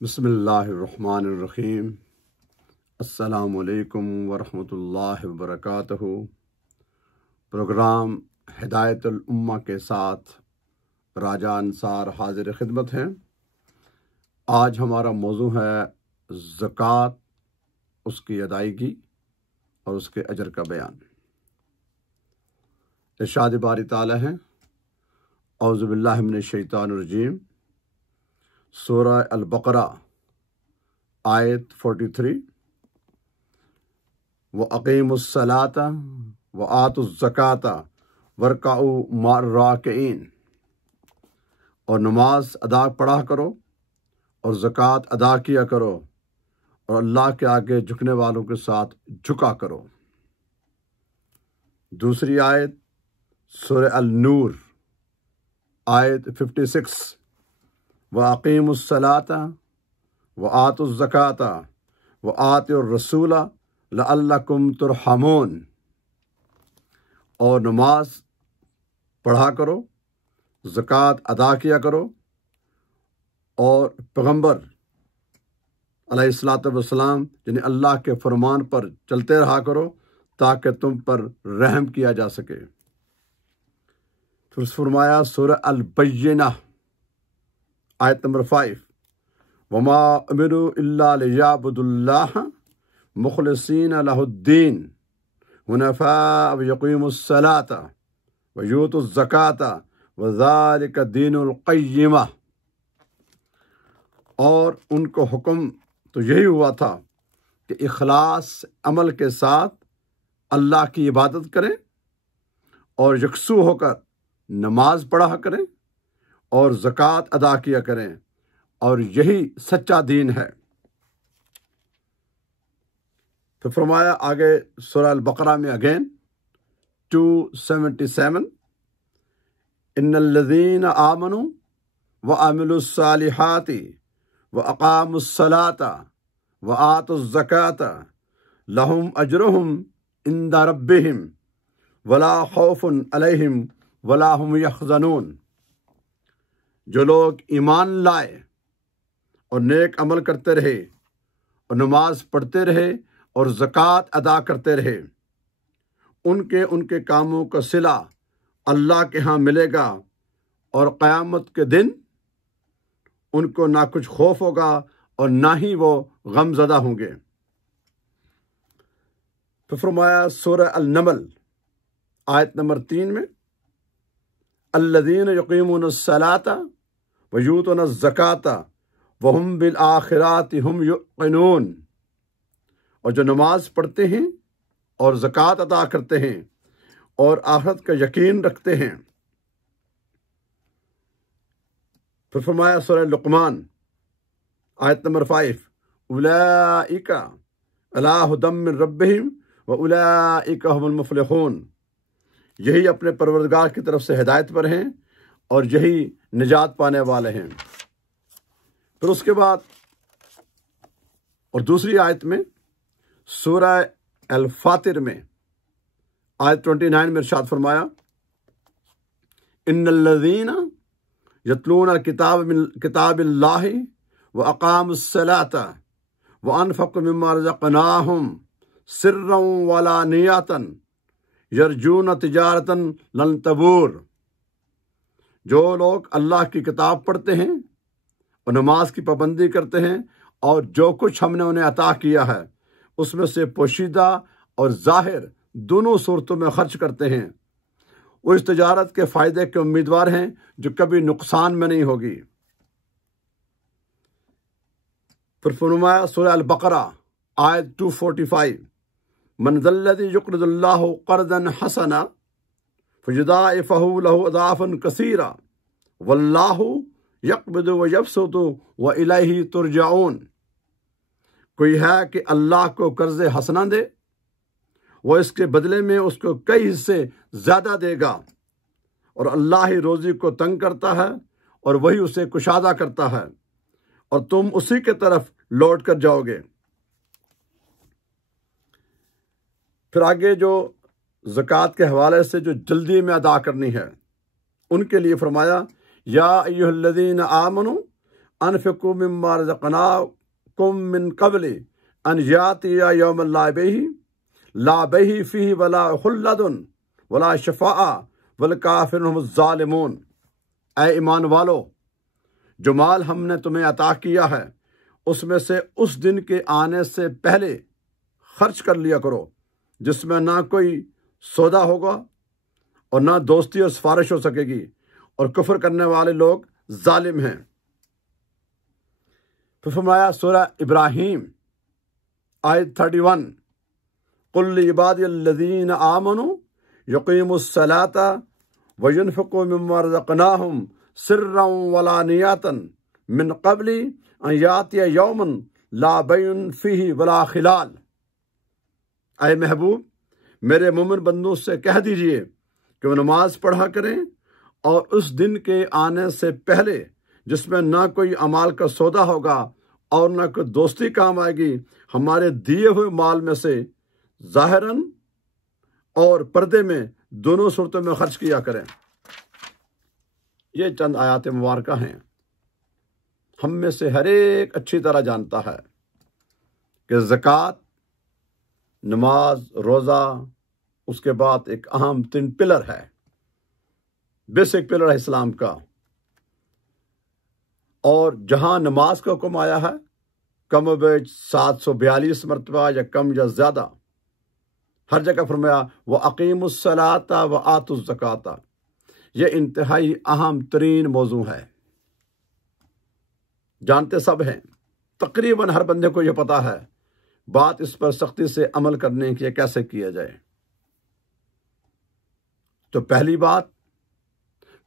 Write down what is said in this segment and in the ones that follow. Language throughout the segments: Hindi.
बिस्मिल्लाहिर्रहमानिर्रहीम। अस्सलामुअलैकुम वरहमतुल्लाहि वबरकातुहू। प्रोग्राम हिदायतुल उम्मा के साथ राजा अंसार हाजिर खिदमत हैं। आज हमारा मौजू है ज़कात, उसकी अदायगी और उसके अजर का बयान। इरशाद बारी ताला है, औज़ु बिल्लाहि मिनश शैतानिर रजीम, सूरह अल-बकरा आयत 43, व अक़ीमुस्सलाता व आतुज़्ज़काता वरकाऊ मअर राकिईन। और नमाज अदा पढ़ा करो और ज़कात अदा किया करो और अल्लाह के आगे झुकने वालों के साथ झुका करो। दूसरी आयत सूरह अल-नूर आयत 56, व अक़ीमुस्सलाता व आतुज़्ज़काता व आतिउर रसूला लअल्लकुम तुरहमून। और नमाज पढ़ा करो, ज़कात अदा किया करो और पैगम्बर अलैहिस्सलातु वस्सलाम यानी अल्लाह के फरमान पर चलते रहा करो ताकि तुम पर रहम किया जा सके। फिर फरमाया सूरह अल-बय्यिना आयत नंबर 5, वमा उमिरू इल्ला लियअबुदुल्लाह मुखलिसीन लहुद्दीन हुनफा व यक़ीमुस्सलाता व यूतुज़्ज़काता व ज़ालिका दीनुल क़य्यिमा। और उनको हुक्म तो यही हुआ था कि इखलास अमल के साथ अल्लाह की इबादत करें और यकसू होकर नमाज पढ़ा करें और ज़कात अदा किया करें, और यही सच्चा दीन है। फिर फरमाया आगे सूरह अल-बकरा में अगेन 277, इन्नल्लज़ीना आमनू व अमिलुस्सालिहाति व अक़ामुस्सलाता व आतुज़्ज़काता लहुम अजरुहुम इंदा रब्बिहिम वला खौफुन अलैहिम वला हुम यहज़नून। जो लोग ईमान लाए और नेक अमल करते रहे और नमाज पढ़ते रहे और ज़कात अदा करते रहे, उनके कामों का सिला अल्लाह के यहाँ मिलेगा और क़यामत के दिन उनको ना कुछ खौफ होगा और ना ही वो गमज़दा होंगे। तो फरमाया सूरह अल-नमल आयत नंबर 3 में, अल्लज़ीना यक़ीमूनस्सलाता व यूतूनज़्ज़काता व हुम बिल आखिराति हुम युक़िनून। और जो नमाज पढ़ते हैं और ज़कात अदा करते हैं और आखिरत का यकीन रखते हैं। फिर फरमाया सूरह लुक़मान आयत नंबर 5, उलाइका अला हुदम मिन रब्बिहिम व उलाइका हुमुल मुफ़्लिहून। यही अपने परवरदिगार की तरफ से हिदायत पर हैं और यही निजात पाने वाले हैं। फिर उसके बाद और दूसरी आयत में सूरह अल-फातिर में आयत 29 में इरशाद फरमाया, इन्नल्लज़ीना यतलूना किताबिल्लाहि व अक़ामुस्सलाता व अनफ़क़ू मिम्मा रज़क़नाहुम सिर्रन व अलानियतन यरजून तिजारतन लन तबूर। जो लोग अल्लाह की किताब पढ़ते हैं और नमाज की पाबंदी करते हैं और जो कुछ हमने उन्हें अता किया है उसमें से पोशीदा और जाहिर दोनों सूरतों में खर्च करते हैं, वो इस तिजारत के फ़ायदे के उम्मीदवार हैं जो कभी नुकसान में नहीं होगी। फिर फरमाया सूरह अल-बकरा आयत 245, मन ज़ल्लज़ी युक़रिज़ुल्लाहु क़र्ज़न हसना फ़युज़ाइफ़हु लहु अज़ाफ़न कसीरा वल्लाहु यक़बिदु व यबसुतु व इलैहि तुरजाऊन। कोई है कि अल्लाह को कर्ज़ हसना दे, वो इसके बदले में उसको कई हिस्से ज़्यादा देगा, और अल्लाह ही रोज़ी को तंग करता है और वही उसे कुशादा करता है और तुम उसी के तरफ लौट कर जाओगे। फिर आगे जो ज़कात के हवाले से जो जल्दी में अदा करनी है उनके लिए फरमाया, या अय्युहल्लज़ीना आमनू अनफिकू मिम्मा रज़क़नाकुम मिन क़ब्लि अन यातिया यौमन ला बैहि फ़ीहि वला खुल्लतुन वला शफ़ाअ वल काफ़िरून हुमुज़ ज़ालिमून। ऐ ईमान वालो, जो माल हमने तुम्हें अता किया है उसमें से उस दिन के आने से पहले खर्च कर लिया करो जिसमें ना कोई सौदा होगा और ना दोस्ती और सिफारिश हो सकेगी, और कुफ्र करने वाले लोग जालिम हैं। फिर फरमाया सूरह इब्राहीम आयत 31, कुल इबादियल्लज़ीना आमनू युक़ीमुस्सलाता व युनफ़िक़ू मिम्मा रज़क़नाहुम सिर्रन वलानियतन मिन क़ब्लि अन यातिया यौमन ला बैउन फ़ीहि वला खिलाल। ऐ महबूब, मेरे मोमिन बंदों से कह दीजिए कि वो नमाज पढ़ा करें और उस दिन के आने से पहले जिसमें ना कोई अमाल का सौदा होगा और ना कोई दोस्ती काम आएगी, हमारे दिए हुए माल में से ज़ाहिरन और पर्दे में दोनों सूरतों में खर्च किया करें। ये चंद आयात मुबारका हैं। हम में से हर एक अच्छी तरह जानता है कि ज़कात, नमाज, रोज़ा, उसके बाद एक अहम 3 पिलर है, बेसिक पिलर है इस्लाम का। और जहां नमाज का हुक्म आया है कम बेच 742 मरतबा या कम या ज़्यादा, हर जगह फरमाया व अकीमुस्सलाता व आतुज़्ज़काता। ये इंतहाई अहम तरीन मौजू है, जानते सब हैं, तकरीबन हर बंदे को यह पता है। बात इस पर सख्ती से अमल करने की कैसे किया जाए। तो पहली बात,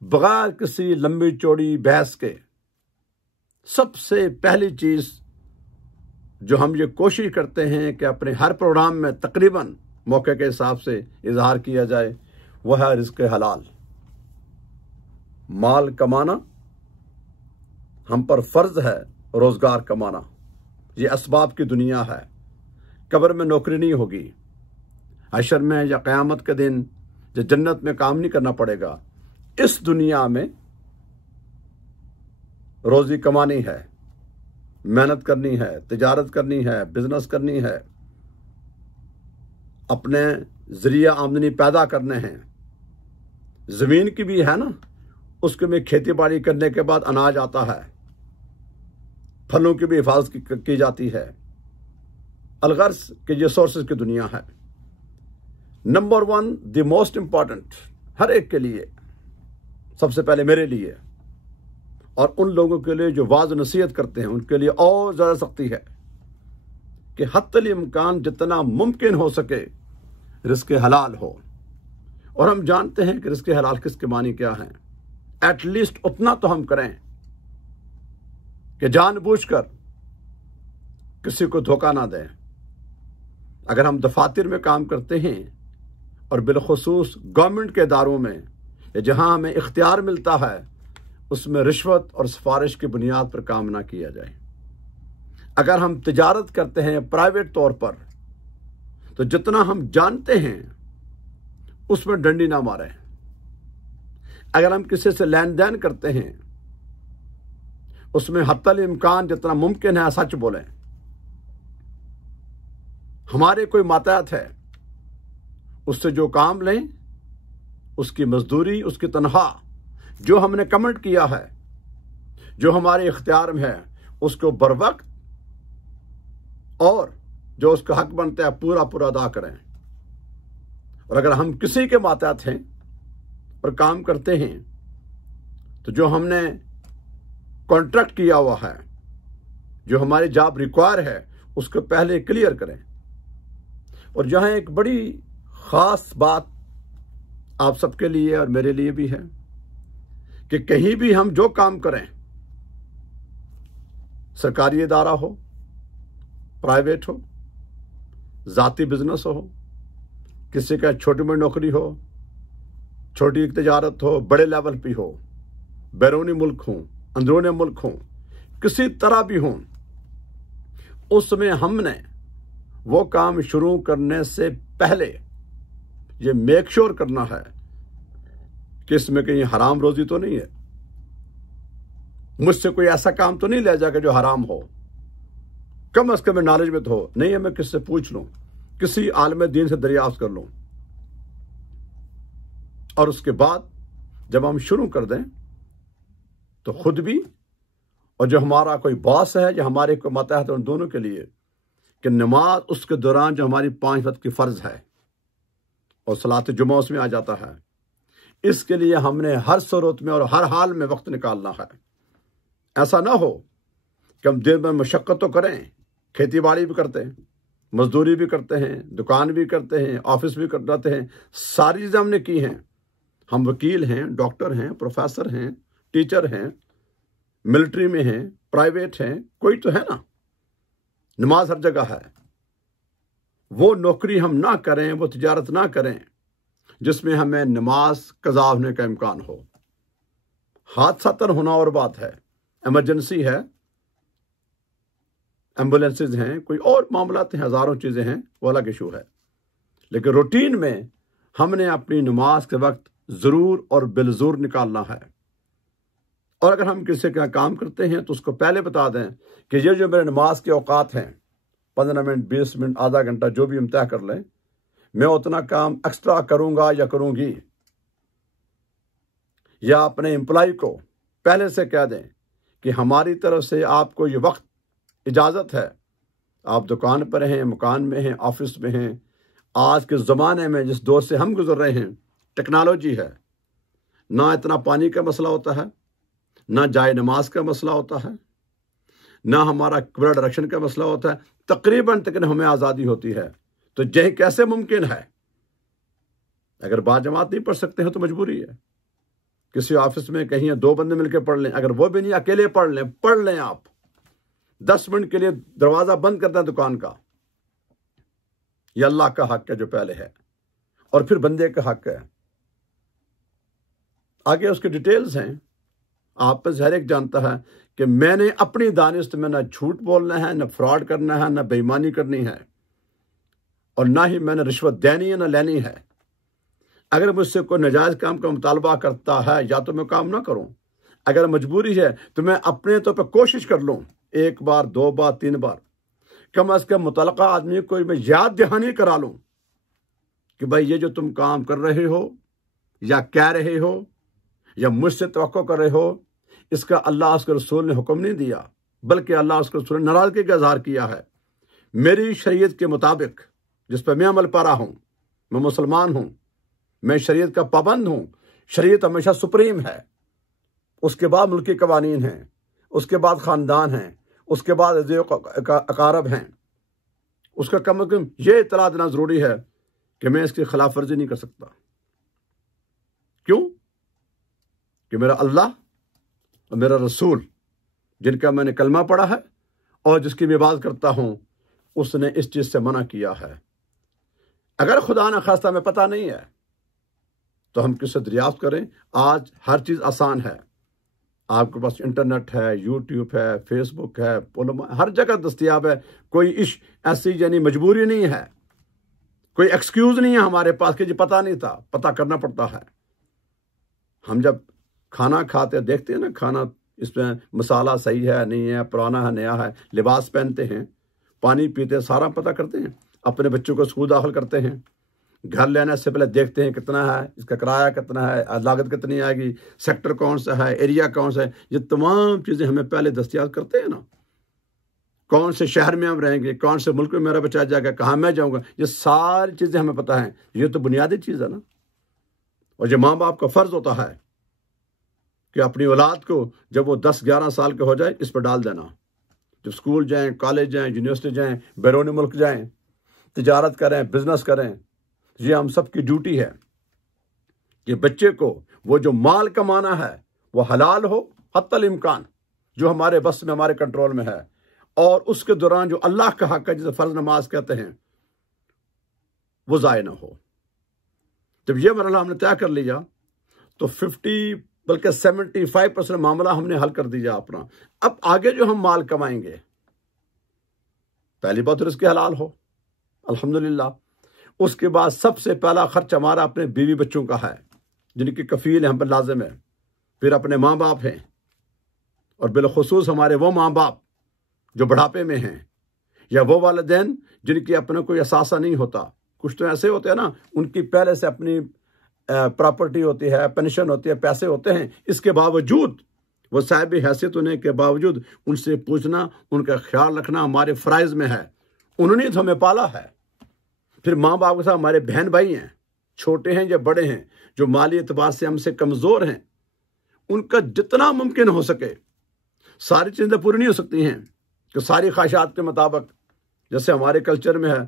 बगैर किसी लंबी चौड़ी बहस के सबसे पहली चीज जो हम ये कोशिश करते हैं कि अपने हर प्रोग्राम में तकरीबन मौके के हिसाब से इजहार किया जाए, वह है रिज़्क़ हलाल। माल कमाना हम पर फर्ज है, रोजगार कमाना। ये असबाब की दुनिया है, कब्र में नौकरी नहीं होगी, हशर में या क़यामत के दिन जो जन्नत में काम नहीं करना पड़ेगा। इस दुनिया में रोजी कमानी है, मेहनत करनी है, तिजारत करनी है, बिजनेस करनी है, अपने जरिया आमदनी पैदा करने हैं। जमीन की भी है ना, उसके में खेती बाड़ी करने के बाद अनाज आता है, फलों की भी हिफाजत की जाती है। अलगर्ज के ये सोर्सेज की दुनिया है। नंबर 1 द मोस्ट इंपॉर्टेंट हर एक के लिए, सबसे पहले मेरे लिए और उन लोगों के लिए जो वाज नसीहत करते हैं उनके लिए और ज़्यादा सख्ती है कि हत्तल इम्कान जितना मुमकिन हो सके रिज़्क़ हलाल हो। और हम जानते हैं कि रिज़्क़ हलाल किसके मानी क्या है। एटलीस्ट उतना तो हम करें कि जानबूझकर किसी को धोखा ना दें। अगर हम दफातर में काम करते हैं और बिलखुसूस गवर्नमेंट के इदारों में या जहां हमें इख्तियार मिलता है, उसमें रिश्वत और सिफारिश की बुनियाद पर काम ना किया जाए। अगर हम तिजारत करते हैं प्राइवेट तौर पर, तो जितना हम जानते हैं उसमें डंडी ना मारें। अगर हम किसी से लेन देन करते हैं उसमें हत्तल इम्कान जितना मुमकिन है सच बोलें। हमारे कोई मातहत है, उससे जो काम लें, उसकी मजदूरी, उसकी तनख्वाह जो हमने कमिट किया है, जो हमारे इख्तियार में है, उसको बरवक्त और जो उसका हक बनता है पूरा पूरा अदा करें। और अगर हम किसी के मातहत हैं और काम करते हैं, तो जो हमने कॉन्ट्रैक्ट किया हुआ है, जो हमारी जॉब रिक्वायर है, उसको पहले क्लियर करें। और जहां एक बड़ी खास बात आप सबके लिए और मेरे लिए भी है कि कहीं भी हम जो काम करें, सरकारी इदारा हो, प्राइवेट हो, जाती बिजनेस हो, किसी का छोटी मोटी नौकरी हो, छोटी तिजारत हो, बड़े लेवल पे हो, बैरूनी मुल्क हो, अंदरूनी मुल्क हो, किसी तरह भी हो, उसमें हमने वो काम शुरू करने से पहले ये मेक श्योर करना है कि इसमें कहीं हराम रोजी तो नहीं है। मुझसे कोई ऐसा काम तो नहीं ले जाएगा जो हराम हो, कम अज कम नॉलेज में तो हो। नहीं है मैं किससे पूछ लूं, किसी आलिम दीन से दरियाफ्त कर लूं, और उसके बाद जब हम शुरू कर दें तो खुद भी और जो हमारा कोई बॉस है या हमारे कोई मातहत है, उन दोनों के लिए कि नमाज उसके दौरान जो हमारी 5 वक्त की फ़र्ज है और सलात जुमा उसमें आ जाता है, इसके लिए हमने हर सूरत में और हर हाल में वक्त निकालना है। ऐसा ना हो कि हम दिन में मशक्क़त तो करें, खेती बाड़ी भी करते हैं, मजदूरी भी करते हैं, दुकान भी करते हैं, ऑफिस भी करते हैं, सारी चीज़ें हमने की हैं। हम वकील हैं, डॉक्टर हैं, प्रोफेसर हैं, टीचर हैं, मिलिट्री में हैं, प्राइवेट हैं, कोई तो है ना। नमाज हर जगह है। वो नौकरी हम ना करें, वो तिजारत ना करें जिसमें हमें नमाज कज़ा होने का इम्कान हो। हादसा तर होना और बात है, इमरजेंसी है, एम्बुलेंसेज हैं, कोई और मामलात हैं, हज़ारों चीज़ें हैं, वो अलग इशू है। लेकिन रूटीन में हमने अपनी नमाज के वक्त ज़रूर और बिलज़ूर निकालना है। और अगर हम किसी का काम करते हैं तो उसको पहले बता दें कि ये जो मेरे नमाज के औकात हैं, 15 मिनट, 20 मिनट, आधा घंटा, जो भी हम तय कर लें, मैं उतना काम एक्स्ट्रा करूंगा या करूंगी। या अपने एम्प्लॉय को पहले से कह दें कि हमारी तरफ से आपको ये वक्त इजाज़त है। आप दुकान पर हैं, मकान में हैं, ऑफिस में हैं। आज के ज़माने में जिस दौर से हम गुजर रहे हैं, टेक्नोलॉजी है, ना इतना पानी का मसला होता है, ना जाए नमाज का मसला होता है, ना हमारा किबला डायरेक्शन का मसला होता है। तकरीबन हमें आज़ादी होती है। तो यह कैसे मुमकिन है? अगर बाजमात नहीं पढ़ सकते हैं तो मजबूरी है। किसी ऑफिस में कहीं 2 बंदे मिलकर पढ़ लें, अगर वो भी नहीं, अकेले पढ़ लें आप। 10 मिनट के लिए दरवाज़ा बंद कर दें दुकान का। यह अल्लाह का हक है जो पहले है, और फिर बंदे का हक है। आगे उसके डिटेल्स हैं। आप में से हर एक जानता है कि मैंने अपनी दानिश में ना झूठ बोलना है, ना फ्रॉड करना है, ना बेईमानी करनी है, और ना ही मैंने रिश्वत देनी है ना लेनी है। अगर मुझसे कोई नाजायज़ काम का मुतालबा करता है, या तो मैं काम ना करूं। अगर मजबूरी है तो मैं अपने तौर पर कोशिश कर लूं, 1 बार, 2 बार, 3 बार, कम अज़ कम मुतलका आदमी को मैं याद दहानी करा लूं कि भाई ये जो तुम काम कर रहे हो या कह रहे हो या मुझसे तवक्को कर रहे हो, इसका अल्लाह उसके रसूल ने हुक्म नहीं दिया, बल्कि अल्लाह उसके रसूल ने नाराज़गी का इज़हार किया है। मेरी शरीयत के मुताबिक जिस पर मैं अमल पारा हूँ, मैं मुसलमान हूँ, मैं शरीयत का पाबंद हूँ। शरीयत हमेशा सुप्रीम है, उसके बाद मुल्की कवानीन हैं, उसके बाद ख़ानदान हैं, उसके बाद अकारब हैं। उसका कम अज़ कम ये इत्तला देना ज़रूरी है कि मैं इसकी खिलाफ वर्जी नहीं कर सकता। क्यों? कि मेरा अल्लाह और मेरा रसूल, जिनका मैंने कलमा पढ़ा है और जिसकी मैं इबादत करता हूँ, उसने इस चीज़ से मना किया है। अगर खुदा न खास्ता में पता नहीं है तो हम किससे दरियाफ्त करें? आज हर चीज़ आसान है। आपके पास इंटरनेट है, यूट्यूब है, फेसबुक है, हर जगह दस्तयाब है। कोई ऐसी यानी मजबूरी नहीं है, कोई एक्सक्यूज़ नहीं है हमारे पास कि जी पता नहीं था। पता करना पड़ता है। हम जब खाना खाते देखते हैं ना, खाना इसमें मसाला सही है नहीं है, पुराना है नया है, लिबास पहनते हैं, पानी पीते हैं, सारा पता करते हैं। अपने बच्चों को स्कूल दाखिल करते हैं, घर लेने से पहले देखते हैं कितना है, इसका किराया कितना है, लागत कितनी आएगी, सेक्टर कौन सा है, एरिया कौन सा है। ये तमाम चीज़ें हमें पहले दस्तयाब करते हैं ना। कौन से शहर में हम रहेंगे, कौन से मुल्क में मेरा बच्चा जाएगा, कहाँ मैं जाऊँगा, ये सारी चीज़ें हमें पता है। ये तो बुनियादी चीज़ है ना। और जो माँ बाप का फ़र्ज़ होता है कि अपनी औलाद को जब वो 10-11 साल के हो जाए, इस पर डाल देना। जब स्कूल जाएं, कॉलेज जाएं, यूनिवर्सिटी जाएं, बैरूनी मुल्क जाएं, तिजारत करें, बिजनेस करें, ये हम सब की ड्यूटी है कि बच्चे को वो जो माल कमाना है वो हलाल हो, हत्तल इम्कान, जो हमारे बस में, हमारे कंट्रोल में है, और उसके दौरान जो अल्लाह का हक है, जिसे फ़र्ज नमाज कहते हैं, वो ज़ाय ना हो। जब ये मरहला हमने तय कर लिया तो 50 बल्कि 75% मामला हमने हल कर दिया अपना। अब आगे जो हम माल कमाएंगे, पहली बात तो इसके हलाल हो, अल्हम्दुलिल्लाह। उसके बाद सबसे पहला खर्च हमारा अपने बीवी बच्चों का है, जिनकी कफील हम पर लाजिम है। फिर अपने माँ बाप हैं, और बिलखुसूस हमारे वो माँ बाप जो बुढ़ापे में हैं, या वो वालिदैन जिनकी अपने कोई एहसास नहीं होता। कुछ तो ऐसे होते हैं ना, उनकी पहले से अपनी प्रॉपर्टी होती है, पेंशन होती है, पैसे होते हैं, इसके बावजूद वो साहिब हैसियत होने के बावजूद उनसे पूछना, उनका ख्याल रखना हमारे फ़राइज़ में है। उन्होंने तो हमें पाला है। फिर माँ बाप के साथ हमारे बहन भाई हैं, छोटे हैं या बड़े हैं, जो माली एतबार से हमसे कमज़ोर हैं, उनका जितना मुमकिन हो सके, सारी चीज़ें पूरी नहीं हो सकती हैं कि सारी ख्वाहिशात के मुताबिक, जैसे हमारे कल्चर में है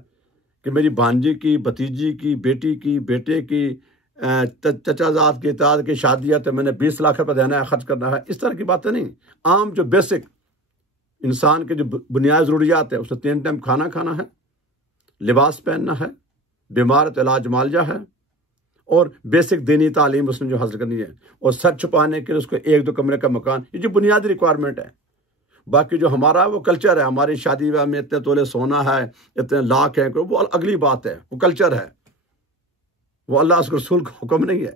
कि मेरी भांजी की, भतीजी की, बेटी की, बेटे की, चचाजाद की, इताद की शादियाँ तो मैंने 20 लाख रुपये देना है, खर्च करना है, इस तरह की बातें नहीं। आम जो बेसिक इंसान के जो बुनियादी ज़रूरियात है, उसमें 3 टाइम खाना खाना है, लिबास पहनना है, बीमार तो इलाज मालजा है, और बेसिक दीनी तालीम उसने जो हासिल करनी है, और सर छुपाने के लिए उसको 1-2 कमरे का मकान, ये जो बुनियादी रिक्वायरमेंट है। बाकी जो हमारा वो कल्चर है, हमारी शादी ब्याह में इतने तोले सोना है, इतने लाख है, वो अगली बात है, वो कल्चर है, वो अल्लाह उसके रसूल का हुक्म नहीं है,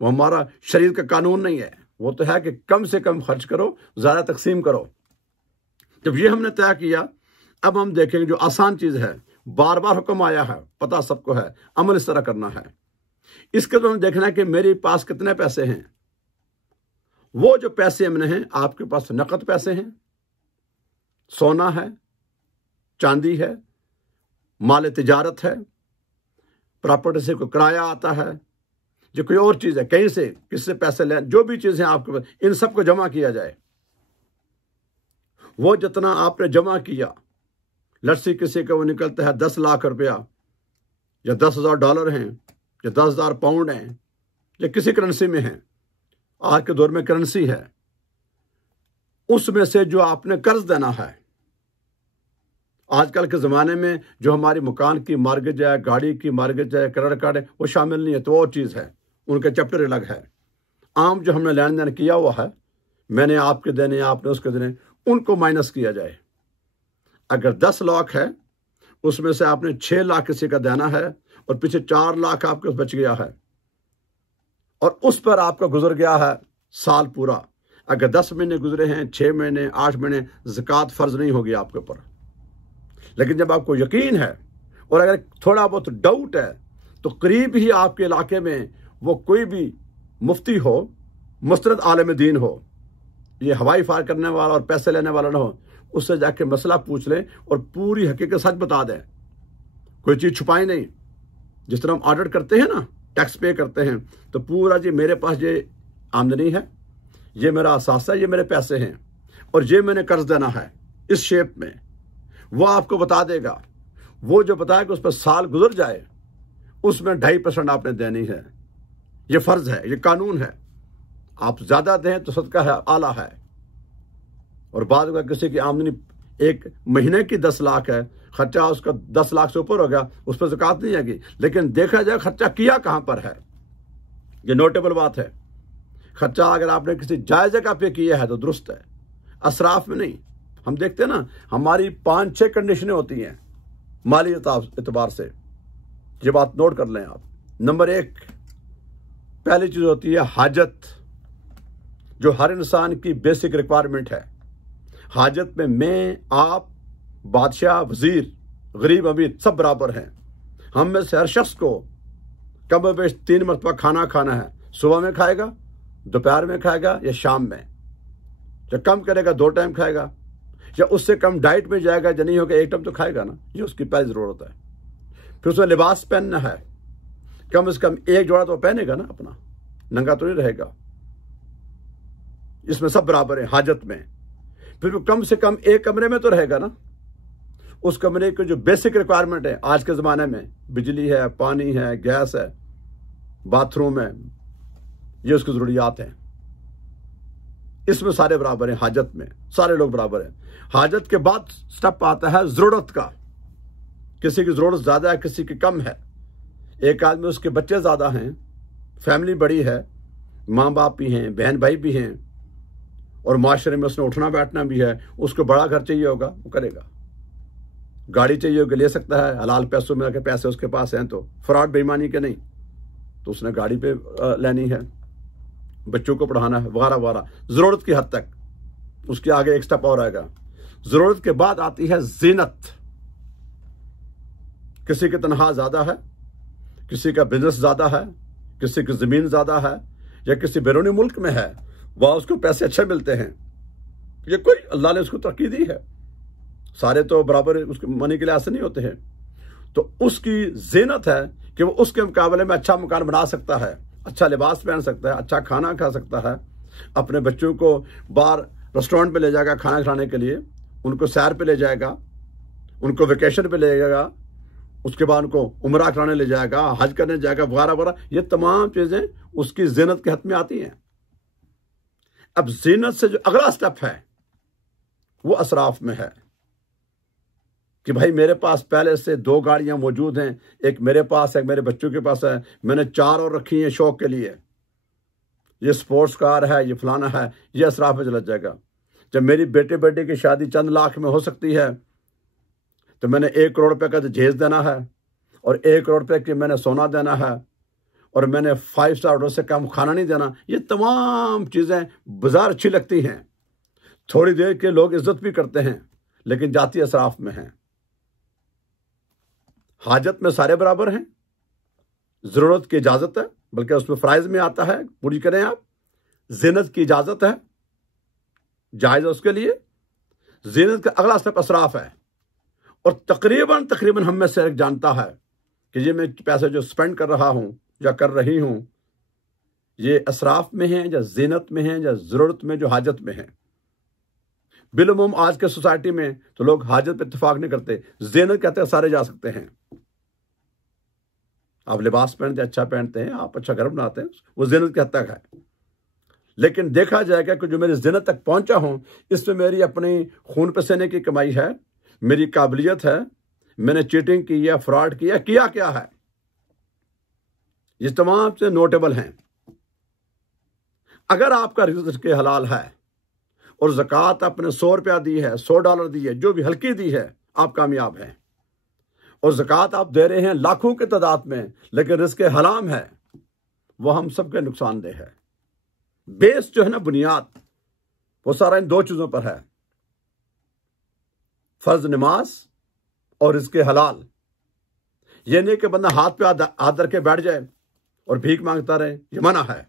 वो हमारा शरीयत का कानून नहीं है। वो तो है कि कम से कम खर्च करो, ज़्यादा तकसीम करो। जब ये हमने तय किया, अब हम देखेंगे जो आसान चीज़ है, बार बार हुक्म आया है, पता सबको है, अमल इस तरह करना है। इसके तो हमें देखना है कि मेरे पास कितने पैसे हैं। वो जो पैसे हमने हैं, आपके पास नकद पैसे हैं, सोना है, चांदी है, माल तिजारत है, प्रॉपर्टी से कोई किराया आता है, जो कोई और चीज़ है, कहीं से किससे पैसे लें, जो भी चीज़ें आपके पास, इन सब को जमा किया जाए। वो जितना आपने जमा किया, लड़सी किसी का वो निकलता है 10 लाख रुपया, या 10,000 डॉलर हैं, या 10,000 पाउंड हैं, या किसी करेंसी में हैं, आज के दौर में करेंसी है, उसमें से जो आपने कर्ज देना है। आजकल के ज़माने में जो हमारी मकान की मार्गेज है, गाड़ी की मार्गेज है, क्रेडिट कार्ड है, वो शामिल नहीं है, तो और चीज़ है, उनके चैप्टर अलग है। आम जो हमने लेन देन किया हुआ है, मैंने आपके देने, आपने उसके देने, उनको माइनस किया जाए। अगर 10 लाख है, उसमें से आपने 6 लाख किसी का देना है, और पीछे 4 लाख आपके बच गया है, और उस पर आपका गुजर गया है साल पूरा। अगर 10 महीने गुजरे हैं, 6 महीने, 8 महीने, ज़कात फ़र्ज नहीं होगी आपके ऊपर। लेकिन जब आपको यकीन है, और अगर थोड़ा बहुत डाउट है, तो करीब ही आपके इलाके में वो कोई भी मुफ्ती हो, मुस्तनद आलिम दीन हो, ये हवाई फायर करने वाला और पैसे लेने वाला ना हो, उससे जाके मसला पूछ लें और पूरी हकीकत सच बता दें, कोई चीज़ छुपाई नहीं। जिस तरह हम ऑडिट करते हैं ना, टैक्स पे करते हैं, तो पूरा जी मेरे पास ये आमदनी है, ये मेरा असासा है, ये मेरे पैसे हैं, और ये मैंने कर्ज देना है इस शेप में, वो आपको बता देगा। वो जो बताएगा उस पर साल गुजर जाए, उसमें 2.5% आपने देनी है। ये फ़र्ज है, ये कानून है। आप ज़्यादा दें तो सदका है, आला है। और बाद में किसी की आमदनी एक महीने की 10 लाख है, खर्चा उसका 10 लाख से ऊपर हो गया, उस पर ज़कात नहीं आएगी। लेकिन देखा जाए खर्चा किया कहाँ पर है, ये नोटेबल बात है। खर्चा अगर आपने किसी जायज़ जगह पे किया है तो दुरुस्त है, असराफ में नहीं। हम देखते हैं ना, हमारी 5-6 कंडीशनें होती हैं माली एतबार से, ये बात नोट कर लें आप। नंबर 1, पहली चीज़ होती है हाजत, जो हर इंसान की बेसिक रिक्वायरमेंट है। हाजत में मैं, आप, बादशाह, वजीर, गरीब, अमीर सब बराबर हैं। हम में से हर शख्स को कम बेश 3 मरतबा खाना खाना है। सुबह में खाएगा, दोपहर में खाएगा, या शाम में। जब कम करेगा 2 टाइम खाएगा, या उससे कम डाइट में जाएगा, या नहीं होगा 1 टाइम तो खाएगा ना, ये उसकी पहली ज़रूरत है। फिर उसमें लिबास पहनना है, कम से कम 1 जोड़ा तो पहनेगा ना अपना, नंगा तो नहीं रहेगा। इसमें सब बराबर है हाजत में। फिर कम से कम 1 कमरे में तो रहेगा ना। उस कमरे की जो बेसिक रिक्वायरमेंट है आज के ज़माने में, बिजली है, पानी है, गैस है, बाथरूम है, ये उसकी ज़रूरियात हैं। इसमें सारे बराबर हैं, हाजत में सारे लोग बराबर हैं। हाजत के बाद स्टेप आता है ज़रूरत का। किसी की ज़रूरत ज़्यादा है, किसी की कम है। एक आदमी, उसके बच्चे ज़्यादा हैं, फैमिली बड़ी है, माँ बाप भी हैं, बहन भाई भी हैं, और माशरे में उसने उठना बैठना भी है, उसको बड़ा घर चाहिए होगा, वो करेगा। गाड़ी चाहिए होगी, ले सकता है, हलाल पैसों में, अगर पैसे उसके पास हैं तो, फ्रॉड बेईमानी के नहीं, तो उसने गाड़ी पे लेनी है, बच्चों को पढ़ाना है, वगैरह वगैरह, ज़रूरत की हद तक। उसके आगे एक स्टेप और आएगा। जरूरत के बाद आती है जीनत। किसी की तनख्वाह ज्यादा है, किसी का बिजनेस ज्यादा है, किसी की जमीन ज्यादा है, या किसी बैरूनी मुल्क में है, वहां उसको पैसे अच्छे मिलते हैं। ये कोई अल्लाह ने उसको तरक्की दी है, सारे तो बराबर उसके मनी के लिए ऐसे नहीं होते हैं। तो उसकी जीनत है कि वो उसके मुकाबले में अच्छा मकान बना सकता है, अच्छा लिबास पहन सकता है, अच्छा खाना खा सकता है, अपने बच्चों को बाहर रेस्टोरेंट पे ले जाएगा खाना खाने के लिए, उनको सैर पे ले जाएगा, उनको वेकेशन पे ले जाएगा, उसके बाद उनको उम्रा कराने ले जाएगा, हज करने जाएगा, वगैरह वगैरह। ये तमाम चीजें उसकी जीनत के हद में आती हैं। अब जीनत से जो अगला स्टेप है वो असराफ में है कि भाई मेरे पास पहले से 2 गाड़ियां मौजूद हैं, एक मेरे पास है, एक मेरे बच्चों के पास है, मैंने 4 और रखी हैं शौक के लिए, ये स्पोर्ट्स कार है, ये फलाना है, ये असराफ में चला जाएगा। जब मेरी बेटे की शादी चंद लाख में हो सकती है तो मैंने 1 करोड़ रुपए का जहेज देना है, और 1 करोड़ रुपए की मैंने सोना देना है, और मैंने 5 स्टार होटल से कम खाना नहीं देना। ये तमाम चीजें बाजार अच्छी लगती हैं, थोड़ी देर के लोग इज्जत भी करते हैं, लेकिन जाती असराफ में है। हाजत में सारे बराबर हैं, जरूरत की इजाजत है, बल्कि उसमें फ्राइज में आता है पूरी करें आप। जीनत की इजाजत है, जायज है उसके लिए। जीनत का अगला स्टेप असराफ है, और तकरीबन हम में से एक जानता है कि ये मैं पैसे जो स्पेंड कर रहा हूं या कर रही हूं, ये असराफ में है या जीनत में है या जरूरत में जो हाजत में है। बिलमुम आज के सोसाइटी में तो लोग हाजत पे इत्तेफाक नहीं करते, जीनत कहते हैं सारे जा सकते हैं। आप लिबास पहनते हैं, अच्छा पहनते हैं, आप अच्छा घर बनाते हैं, वो जीनत के हद तक है। लेकिन देखा जाएगा कि जो मेरी जीनत तक पहुंचा हूं, इसमें मेरी अपनी खून पसीने की कमाई है, मेरी काबिलियत है, मैंने चीटिंग की या फ्रॉड किया क्या है, ये तमाम से नोटेबल हैं। अगर आपका रिज़्क़ के हलाल है और ज़कात आपने 100 रुपया दी है, $100 दी है, जो भी हल्की दी है, आप कामयाब हैं। और ज़कात आप दे रहे हैं लाखों की तादाद में, लेकिन रिज़्क़ हराम है, वो हम सबके नुकसानदेह है। बेस जो है ना, बुनियाद, वो सारा इन 2 चीजों पर है, फर्ज नमाज और रिज़्क़ हलाल। ये नहीं कि बंदा हाथ पे हाथ रख के बैठ जाए और भीख मांगता रहे, ये मना है,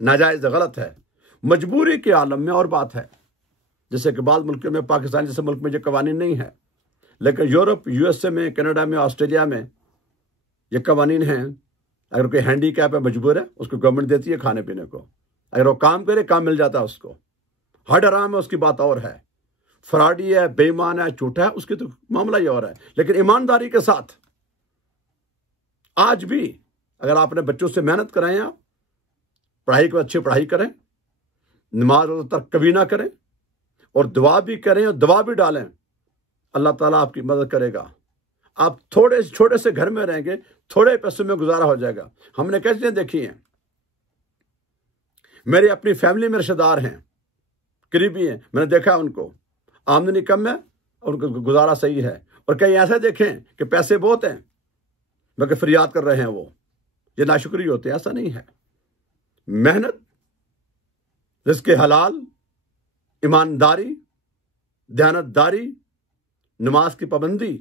नाजायज, गलत है। मजबूरी के आलम में और बात है, जैसे कि बाद मुल्कों में, पाकिस्तान जैसे मुल्क में ये कवानीन नहीं है, लेकिन यूरोप, यूएसए में, कनाडा में, ऑस्ट्रेलिया में ये कवानीन हैं। अगर कोई हैंडीकैप है, मजबूर है, उसको गवर्नमेंट देती है खाने पीने को, अगर वो काम करे, काम मिल जाता है उसको। हड हराम है, उसकी बात और है, फ्रॉडी है, बेईमान है, झूठा है, उसकी तो मामला ही और है। लेकिन ईमानदारी के साथ आज भी अगर आपने बच्चों से मेहनत कराएं, आप पढ़ाई को अच्छी पढ़ाई करें, नमाज और तर्क कभी ना करें, और दुआ भी करें और दवा भी डालें, अल्लाह ताला आपकी मदद करेगा। आप थोड़े छोटे से घर में रहेंगे, थोड़े पैसों में गुजारा हो जाएगा। हमने कैसे देखी हैं, मेरी अपनी फैमिली में रिश्तेदार हैं, करीबी हैं, मैंने देखा उनको आमदनी कम है और उनका गुजारा सही है। और कई ऐसे देखें कि पैसे बहुत हैं मगर फरियाद कर रहे हैं, वो ये नाशुक्री होते हैं। ऐसा नहीं है। मेहनत, रिज़्क़ हलाल, ईमानदारी, दयानतदारी, नमाज की पाबंदी,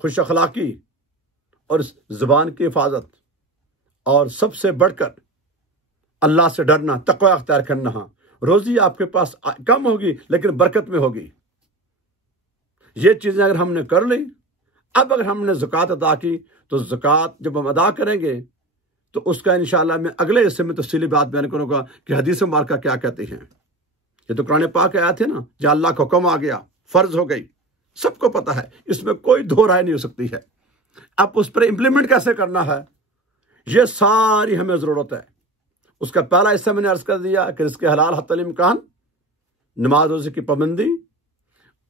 खुश अखलाकी और ज़ुबान की हिफाजत, और सबसे बढ़कर अल्लाह से डरना, तक़वा अख्तियार करना। रोजी आपके पास कम होगी लेकिन बरकत में होगी। ये चीजें अगर हमने कर ली, अब अगर हमने ज़कात अदा की, तो ज़कात जब हम अदा करेंगे तो उसका इंशाअल्लाह मैं अगले हिस्से में तफसीली बात बयान करूंगा कि हदीस मुबारका क्या कहती हैं। ये तो कुरान पाक आया थे ना, जहाँ अल्लाह का हुक्म आ गया, फर्ज हो गई, सबको पता है, इसमें कोई दो राय नहीं हो सकती है। अब उस पर इंप्लीमेंट कैसे करना है, ये सारी हमें जरूरत है। उसका पहला हिस्सा मैंने अर्ज कर दिया कि इसके हलाल हत्तल इम्कान, नमाज रोज़े की पाबंदी,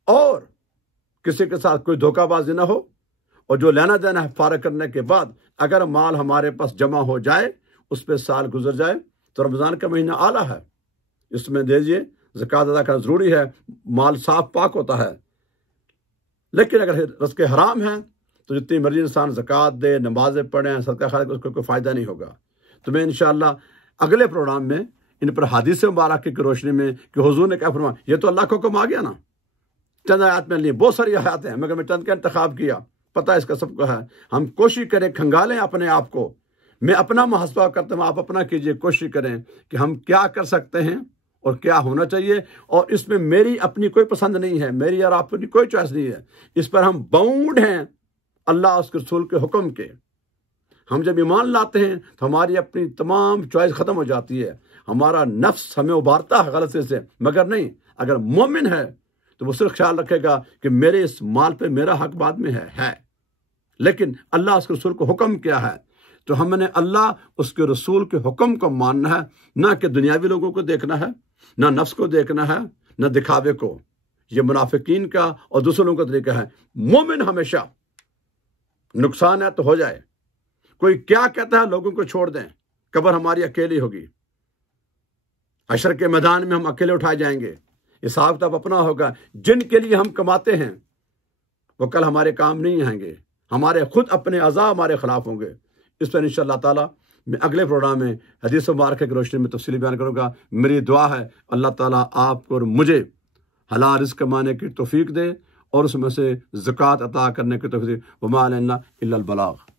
और किसी के साथ कोई धोखाबाजी ना हो, और जो लेना देना है फारग करने के बाद अगर माल हमारे पास जमा हो जाए, उस पर साल गुजर जाए, तो रमज़ान का महीना आला है, इसमें दीजिए। ज़कात अदा करना जरूरी है, माल साफ पाक होता है। लेकिन अगर रिज़्क़ हराम है तो जितनी मर्जी इंसान ज़कात दे, नमाजें पढ़ें, सदका खैर, उसको कोई फ़ायदा नहीं होगा। तो मैं इंशाअल्लाह अगले प्रोग्राम में इन पर हदीस मुबारक की रोशनी में कि हुजूर ने क्या फरमाया, ये तो अल्लाह का हुक्म आ गया ना। चंद आयत में लिए, बहुत सारी आयत हैं, मगर मैं चंद का इंतखाब किया, पता है इसका सबको है। हम कोशिश करें, खंगालें अपने आप को। मैं अपना मुहासबा करता हूँ, आप अपना कीजिए, कोशिश करें कि हम क्या कर सकते हैं और क्या होना चाहिए। और इसमें मेरी अपनी कोई पसंद नहीं है, मेरी और आपकी कोई चॉइस नहीं है। इस पर हम बाउंड हैं अल्लाह उसके रसूल के हुक्म के। हम जब ईमान लाते हैं तो हमारी अपनी तमाम चॉइस ख़त्म हो जाती है, हमारा नफ्स हमें उबारता है गलती से। मगर नहीं, अगर मोमिन है तो वो सिर्फ ख्याल रखेगा कि मेरे इस माल पे मेरा हक बाद में है। लेकिन अल्लाह उसके रसूल को हुक्म क्या है, तो हमने अल्लाह उसके रसूल के हुक्म को मानना है, ना कि दुनियावी लोगों को देखना है, ना नफ्स को देखना है, ना दिखावे को। ये मुनाफिकीन का और दूसरों का तरीका है। मोमिन हमेशा नुकसान है तो हो जाए, कोई क्या कहता है लोगों को छोड़ दें, कब्र हमारी अकेली होगी, हशर के मैदान में हम अकेले उठाए जाएंगे, हिसाब किताब अपना होगा। जिनके लिए हम कमाते हैं वो कल हमारे काम नहीं आएंगे, हमारे खुद अपने अज़ा हमारे खिलाफ होंगे। इस पर इंशाअल्लाह ताला मैं अगले प्रोग्राम में हदीस मुबारक की रोशनी में तफसीली बयान करूँगा। मेरी दुआ है अल्लाह ताला आपको और मुझे हलाल रिज़्क़ कमाने की तौफीक दे और उसमें से ज़कात अता करने की तौफीक दे। वमा अलैना इल्लल बलाग।